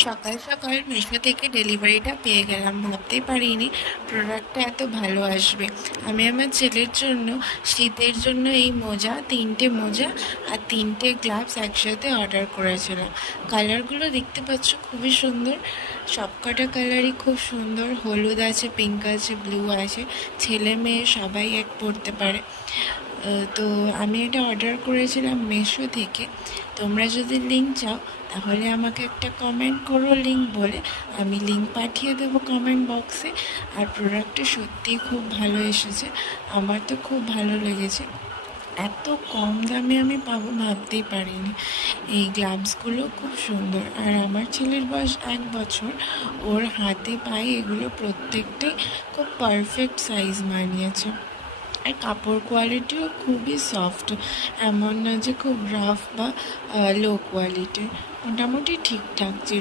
সকাল সকাল মিশো থেকে ডেলিভারিটা পেয়ে গেলাম, ভাবতেই পারিনি প্রোডাক্টটা এত ভালো আসবে। আমি আমার ছেলের জন্য শীতের জন্য এই মোজা, 3টে মোজা আর 3টে গ্লাভস একসাথে অর্ডার করেছিলাম। কালারগুলো দেখতে পাচ্ছ খুবই সুন্দর, সবকটা কালারই খুব সুন্দর। হলুদ আছে, পিঙ্ক আছে, ব্লু আছে, ছেলে মেয়ে সবাই এক পরতে পারে। তো আমি এটা অর্ডার করেছিলাম মিশো থেকে। তোমরা যদি লিঙ্ক চাও তাহলে আমাকে একটা কমেন্ট করো লিঙ্ক বলে, আমি লিঙ্ক পাঠিয়ে দেবো কমেন্ট বক্সে। আর প্রোডাক্টটা সত্যিই খুব ভালো এসেছে, আমার তো খুব ভালো লেগেছে। এত কম দামে আমি পাবো ভাবতেই পারিনি। এই গ্লাভসগুলো খুব সুন্দর, আর আমার ছেলের বয়স 1 বছর। ওর হাতে পায়ে এগুলো প্রত্যেকটাই খুব পারফেক্ট সাইজ মানিয়েছে। আর কাপড় কোয়ালিটিও খুবই সফট, এমন না যে খুব রাফ বা লো কোয়ালিটির, মোটামুটি ঠিকঠাক।